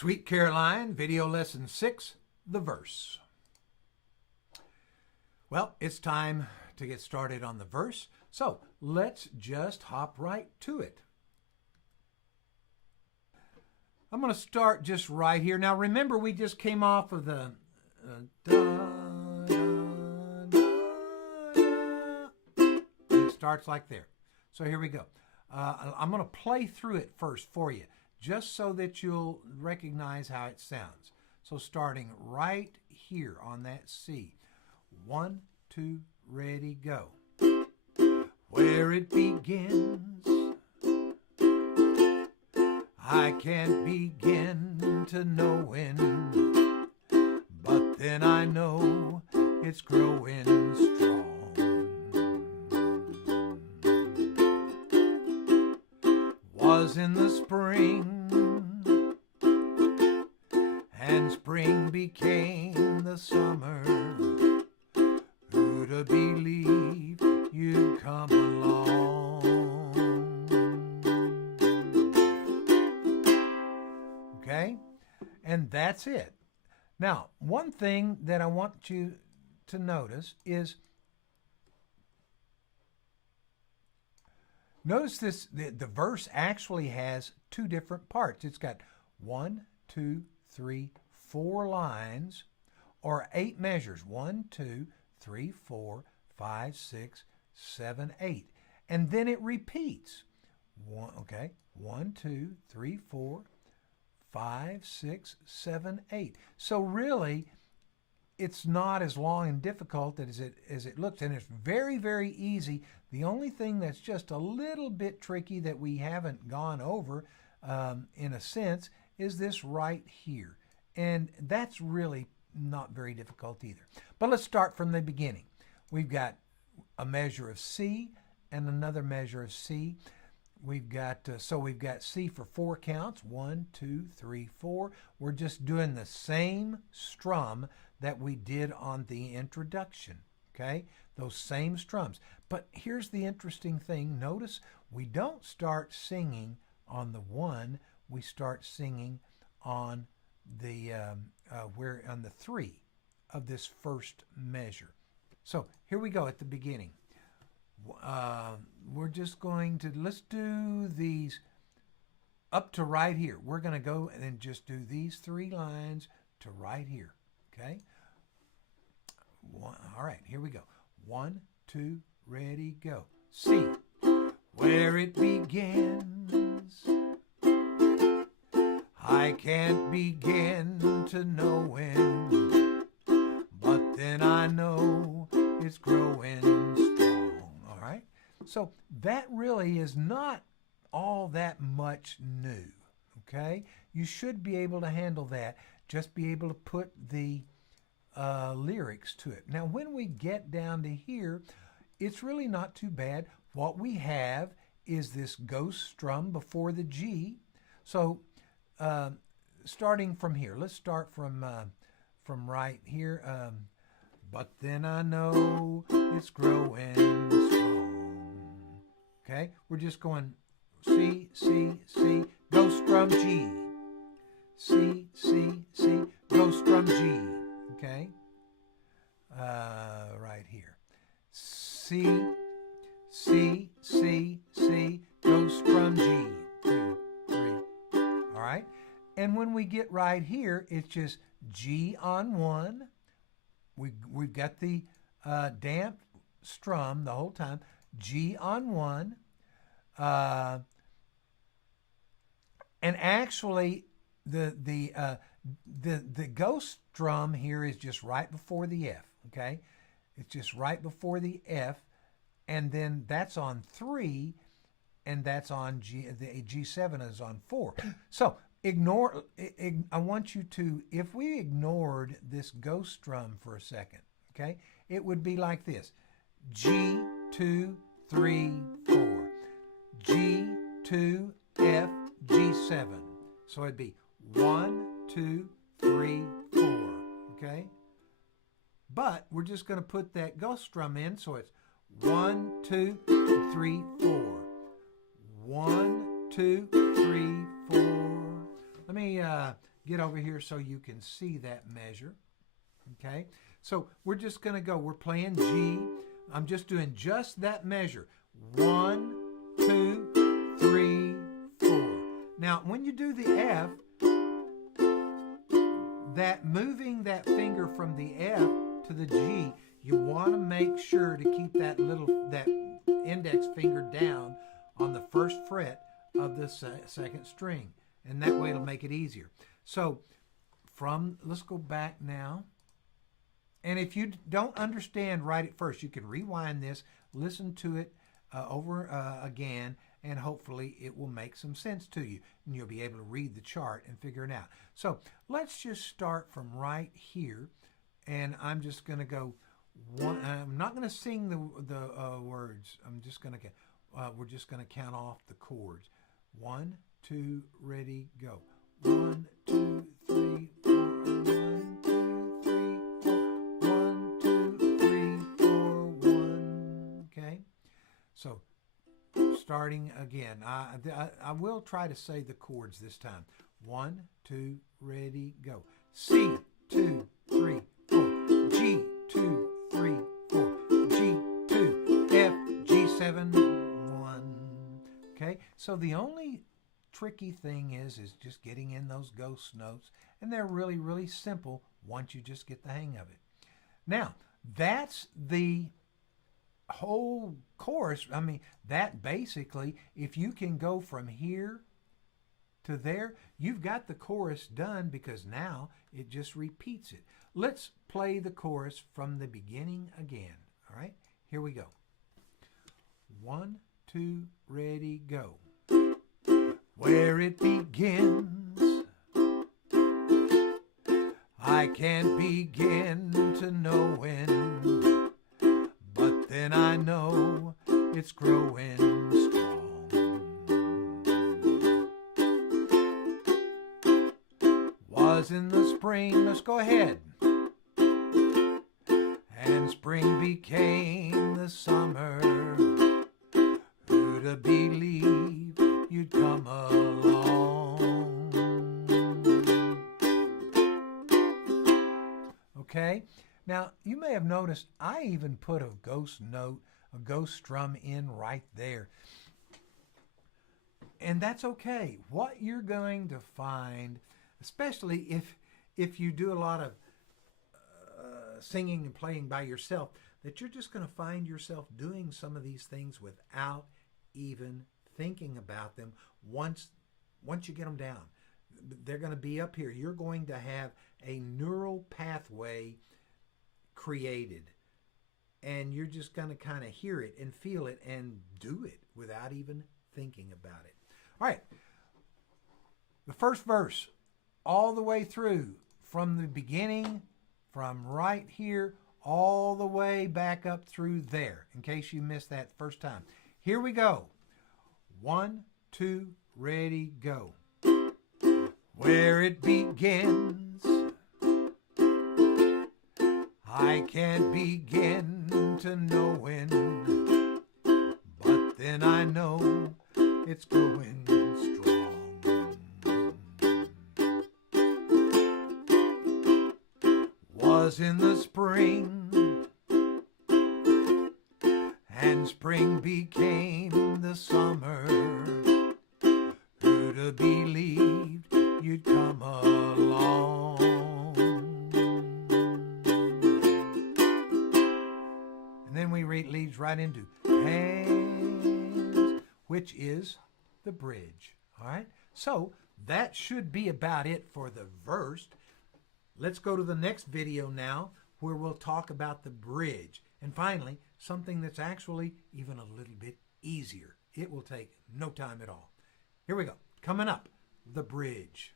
Sweet Caroline VL6, the verse. Well, it's time to get started on the verse, so let's just hop right to it. I'm going to start just right here. Now remember, we just came off of the it starts like there. So here we go. I'm going to play through it first for you, just so that you'll recognize how it sounds. So starting right here on that C. 1, 2, ready, go. Where it begins, I can't begin to know when, but then I know it's growing strong. Was in the spring, and spring became the summer. Who'd have believed you'd come along? Okay, and that's it. Now, one thing that I want you to notice is, notice this, the verse actually has two different parts. It's got 1, 2, 3, 4 lines, or 8 measures. 1, 2, 3, 4, 5, 6, 7, 8. And then it repeats. 1, 2, 3, 4, 5, 6, 7, 8. So really, it's not as long and difficult as it looks, and it's very, very easy. The only thing that's just a little bit tricky that we haven't gone over, in a sense, is this right here. And that's really not very difficult either. But let's start from the beginning. We've got a measure of C and another measure of C. We've got C for 4 counts. 1, 2, 3, 4. We're just doing the same strum that we did on the introduction. Okay, those same strums. But here's the interesting thing. Notice we don't start singing on the 1. We start singing on the on the 3 of this first measure. So here we go at the beginning. We're just going to, let's do these up to right here. We're going to go and just do these 3 lines to right here. Okay. All right, here we go. 1, 2, ready, go. C. Where it begins, I can't begin to know when, but then I know it's growing strong. All right? So that really is not all that much new. Okay? You should be able to handle that. Just be able to put the lyrics to it. Now, when we get down to here, it's really not too bad. What we have is this ghost strum before the G. So starting from here, let's start from right here. But then I know it's growing strong. Okay, we're just going C, C, C, ghost strum G. C, C, C, ghost strum G. Okay, right here. C, C, C, C, ghost strum G. 2, 3. All right. And when we get right here, it's just G on 1. We've got the damped strum the whole time. G on 1. And actually, the ghost strum here is just right before the F. Okay, it's just right before the F, and then that's on 3, and that's on G. The G7 is on 4. So ignore. I want you to, if we ignored this ghost strum for a second, okay, it would be like this: G, 2, 3, 4. G, 2, F, G7. So it'd be 1, 2, 3, 4. Okay? But we're just going to put that ghost strum in, so it's 1, 2, 3, 4. 1, 2, 3, 4. Let me get over here so you can see that measure. Okay, so we're just going to go. We're playing G. I'm just doing just that measure. 1, 2, 3, 4. Now, when you do the F, that moving that finger from the F to the G, you want to make sure to keep that index finger down on the first fret of the second string, and that way it'll make it easier. So let's go back now. And if you don't understand right at first, you can rewind this, listen to it over again, and hopefully it will make some sense to you. And you'll be able to read the chart and figure it out. So let's just start from right here. And I'm just going to go one. I'm not going to sing the words. We're just going to count off the chords. 1, 2, ready, go. 1, 2, 3, 4. 1, 2, 3, 4. 1. Okay. So starting again. I will try to say the chords this time. 1, 2, ready, go. C, 2, 3, 4. G, 2, 3, 4. G, 2, F, G7, 1. Okay, so the only tricky thing is just getting in those ghost notes, and they're really, really simple once you just get the hang of it. Now, that's the whole chorus. I mean, that basically, if you can go from here to there, you've got the chorus done, because now it just repeats it. Let's play the chorus from the beginning again. All right, here we go. 1, 2, ready, go. Where it begins, I can't begin to know when, but then I know it's growing strong. Was in the spring, let's go ahead, and spring became the summer. Who'd have believed you'd come along? Okay, now you may have noticed I even put a ghost note, a ghost strum in right there. And that's okay. What you're going to find, especially if you do a lot of singing and playing by yourself, that you're just going to find yourself doing some of these things without even thinking about them once you get them down. They're going to be up here. You're going to have a neural pathway created, and you're just going to kind of hear it and feel it and do it without even thinking about it. All right, the first verse all the way through, from the beginning, from right here all the way back up through there, in case you missed that first time. Here we go. 1, 2, ready, go. Where it begins, I can't begin to know when, but then I know it's going strong. Was in the spring, and spring became the summer. Who'd have believed you'd come along? And then we leads right into hands, which is the bridge. All right, so that should be about it for the verse. Let's go to the next video now, where we'll talk about the bridge. And finally, something that's actually even a little bit easier. It will take no time at all. Here we go. Coming up, the bridge.